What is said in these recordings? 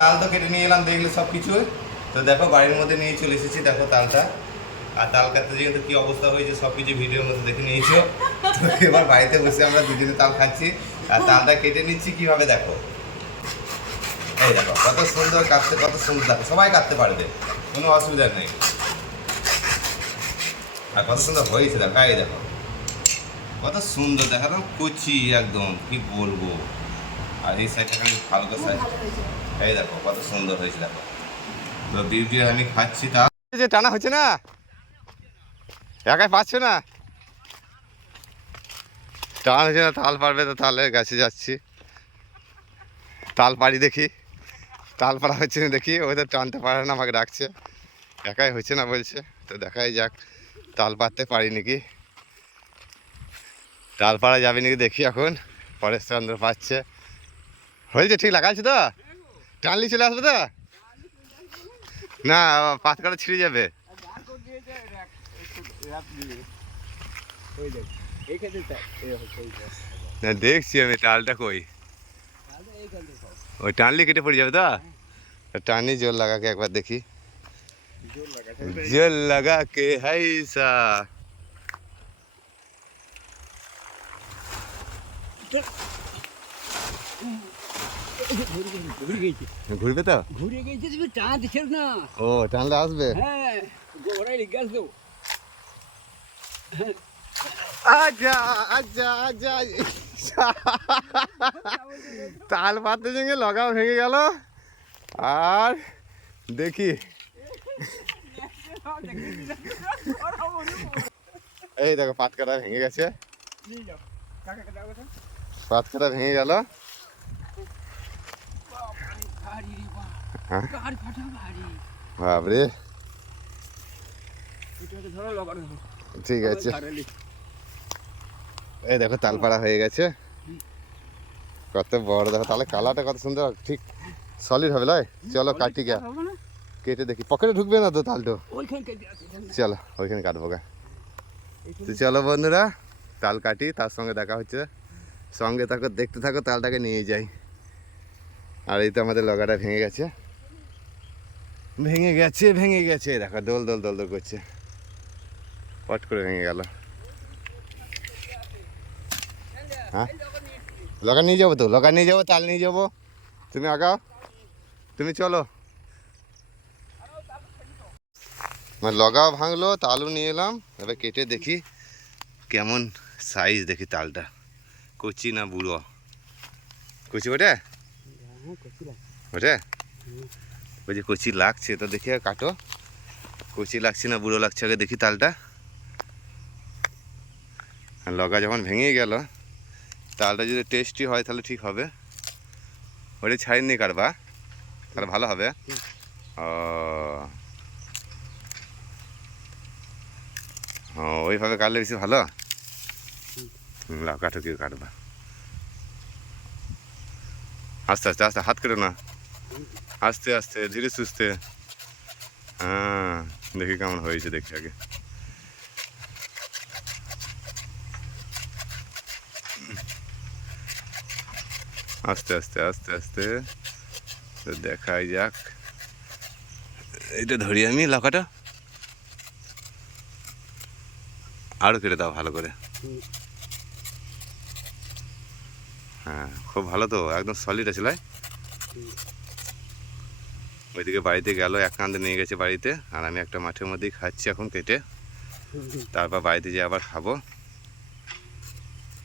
তাল তো কেটে নিয়ে এলাম, দেখলে সব কিছু তো দেখো, বাড়ির মধ্যে নিয়ে চলে এসেছি, দেখো তালটা। আর তাল কাটতে যেয়ে তো কী অবস্থা হয়েছে সব কিছু ভিডিওর মধ্যে দেখে নিয়েছো। তো এবার বাড়িতে বসে আমরা দুজনে তাল খাচ্ছি। আর তালটা কেটে নিচ্ছি, কীভাবে দেখো? এই দেখো, কত সুন্দর কাটতে, কত সুন্দর দেখো, সবাই কাটতে পারবে, কোনো অসুবিধা নেই। আর কত সুন্দর হয়েছে, দেখো, এই দেখো। কত সুন্দর, দেখা কুচি, একদম, কি বলব। আর এই সাইডটা খালি হালকা এই দেখো, কত সুন্দর হয়েছে দেখো। তো বিউটি আমি খাচ্ছি তা যে টানা হচ্ছে না? একাই পাচ্ছ না? টান হচ্ছে না, তাল পারবে তো তাহলে গাছে যাচ্ছি। তাল পাড়ি দেখি। তাল পাড়া হচ্ছে না দেখি তো টানতে পারে না, আমাকে ডাকছে। একাই হচ্ছে না বলছে, তো দেখাই যাক, তাল পারতে পারি নাকি? তাল পাড়া যাবে নাকি দেখি এখন, পরেশ চন্দ্র পাচ্ছে। হয়েছে ঠিক, লাগাইছে তো? টানলি চলে আসবে তো? না পাত কাটা ছিঁড়ে যাবে। না, দেখছি আমি, তালটা কই? ওই টানলি কেটে পড়ে যাবে তো? টানি জোর লাগাকে একবার দেখি। জল লাগা ঘুরবে তো? ঘুরে গেছে তুমি টান দিচ্ছিল না। ও টানলে আসবে? হ্যাঁ গোড়ায় লিখে আসলো আচ্ছা আচ্ছা আচ্ছা তাল পাতে সঙ্গে লগাও ভেঙে গেল। আর দেখি। এই দেখো পাত কাটা ভেঙে গেছে। পাত কাটা ভেঙে গেল। হ্যাঁ? বাবরে ঠিক আছে। এই দেখো তালপাড়া হয়ে গেছে। কত বড় দেখো তাহলে কালারটা কত সুন্দর। ঠিক সলিড হবে লয়? চলো কাটি গা কেটে দেখি। পকেটে ঢুকবে না তো তালটো? ওইখান চলো ওইখানে কাটবো গা। তো চলো বন্ধুরা তাল কাটি তার সঙ্গে দেখা হচ্ছে। সঙ্গে থাকো দেখতে থাকো তালটাকে নিয়ে যাই। আর এই তো আমাদের লগাটা ভেঙে গেছে। ভেঙে গেছে ভেঙে গেছে। দেখো দোল দোল দোল দোল করছে। পট করে ভেঙে গেল। হ্যাঁ? লগা নিয়ে যাব তো? লগা নিয়ে যাব তাল নিয়ে যাব? তুমি আগাও। তুমি চলো। মানে লগাও ভাঙলো তালও নিয়ে এলাম। এবার কেটে দেখি কেমন সাইজ দেখি তালটা। কচি না বুড়ো? কচি ওটা ওটা ওই যে কচি লাগছে তো দেখি কাটো। কচি লাগছে না, বুড়ো লাগছে, আগে দেখি তালটা। লগা যখন ভেঙে গেল, তালটা যদি টেস্টি হয়, তাহলে ঠিক হবে। ওটা ছাড়ি নিয়ে কাটবা তাহলে ভালো হবে। ও। ও, ওইভাবে কাটলে বেশি ভালো? কাটো কেউ কাটবা? আস্তে আস্তে আস্তে, হাত কেটো না। আস্তে আস্তে, ধীরে সুস্থে। হ্যাঁ দেখি কেমন হয়েছে দেখি আগে। আস্তে আস্তে আস্তে আস্তে দেখাই যাক। এইটা ধরি আমি লকাটা আরও কেটে দাও ভালো করে। হ্যাঁ খুব ভালো তো, একদম সলিড আছে, লাই? ওইদিকে বাড়িতে গেল, এক কান্দে নিয়ে গেছে বাড়িতে, আর আমি একটা মাঠের মধ্যেই খাচ্ছি এখন কেটে তারপর বাড়িতে যেয়ে আবার খাব।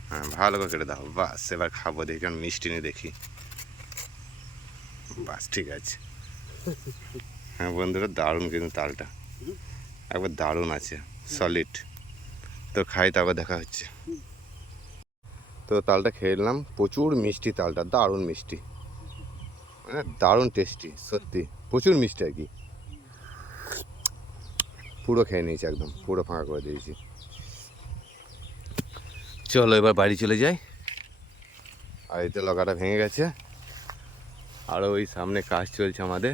হ্যাঁ ভালো করে কেটে দাও। বাস, এবার খাব, দেখি কারণ মিষ্টি নিয়ে দেখি। বাস, ঠিক আছে। হ্যাঁ বন্ধুরা, দারুণ কিন্তু তালটা। একবার দারুণ আছে সলিড তো খাই, তারপর দেখা হচ্ছে। তো তালটা খেয়ে নিলাম, প্রচুর মিষ্টি তালটা, দারুণ মিষ্টি। মানে দারুণ টেস্টি সত্যি। প্রচুর মিষ্টি আর কি। পুরো খেয়ে নিয়েছি একদম পুরো ফাঁকা করে দিয়েছি। চলো এবার বাড়ি চলে যাই। আর এতে লগাটা ভেঙে গেছে। আরও ওই সামনে কাজ চলছে আমাদের।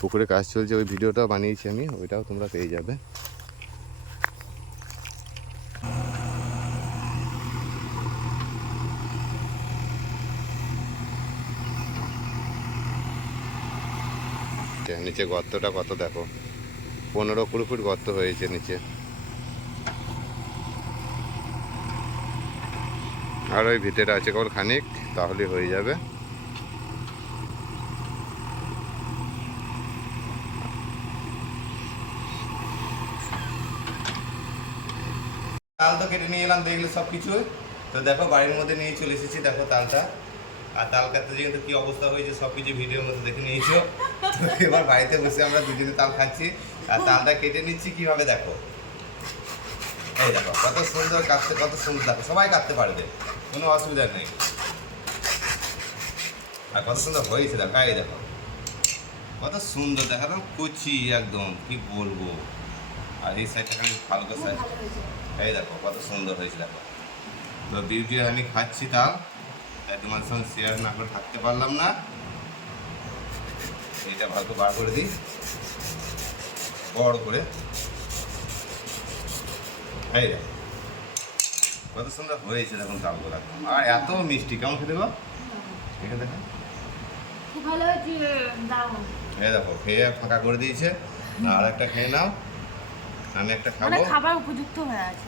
পুকুরে কাজ চলছে ওই ভিডিওটাও বানিয়েছি আমি ওইটাও তোমরা পেয়ে যাবে। নিচে নিচে গর্তটা কত দেখো? পনেরো কুড়ি ফুট গর্ত হয়েছে নিচে। আর ওই ভিতরে আছে কেবল খানিক, তাহলে হয়ে যাবে। তাল তো কেটে নিয়ে এলাম, দেখলে সব কিছু তো দেখো, বাড়ির মধ্যে নিয়ে চলে এসেছি, দেখো তালটা। আর তাল কাটতে যে কিন্তু কি অবস্থা হয়েছে সব কিছু ভিডিওর মধ্যে দেখে নিয়েছো। তো এবার বাড়িতে বসে আমরা দুজনে তাল খাচ্ছি। আর তালটা কেটে নিচ্ছি কীভাবে দেখো? এই দেখো কত সুন্দর কাটতে কত সুন্দর দেখো সবাই কাটতে পারবে কোনো অসুবিধা নেই। আর কত সুন্দর হয়েছে দেখো এই দেখো। কত সুন্দর দেখা তো কুচি একদম কি বলব। আর এই সাইডটা খালি হালকা সাইড এই দেখো কত সুন্দর হয়েছে দেখো। তো বিউটি আমি খাচ্ছি তাও তাই তোমার সঙ্গে শেয়ার না করে থাকতে পারলাম না। এটা ভালো বার করে দিই। বড় করে। এই কত সুন্দর হয়েছে দেখুন তালগুলো। আর এত মিষ্টি। কেমন খেতে গো? এটা দেখো। খুব ভালো হয়েছে দারুণ। এই দেখো খেয়ে ফাঁকা করে দিয়েছে। আর একটা খেয়ে নাও। আমি একটা মানে খাব। খাবার উপযুক্ত হয়ে আছে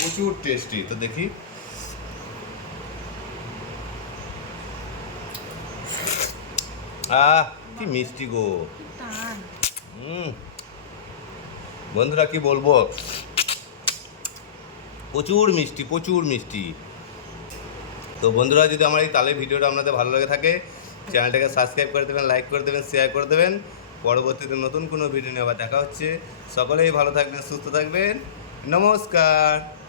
প্রচুর টেস্টি তো দেখি। আহ কি মিষ্টি গো। হুম। বন্ধুরা কি বলব? প্রচুর মিষ্টি প্রচুর মিষ্টি। তো বন্ধুরা যদি আমার এই তালের ভিডিওটা আপনাদের ভালো লাগে থাকে চ্যানেলটাকে সাবস্ক্রাইব করে দেবেন লাইক করে দেবেন শেয়ার করে দেবেন। পরবর্তীতে নতুন কোনো ভিডিও নিয়ে আবার দেখা হচ্ছে। সকলেই ভালো থাকবেন সুস্থ থাকবেন। নমস্কার।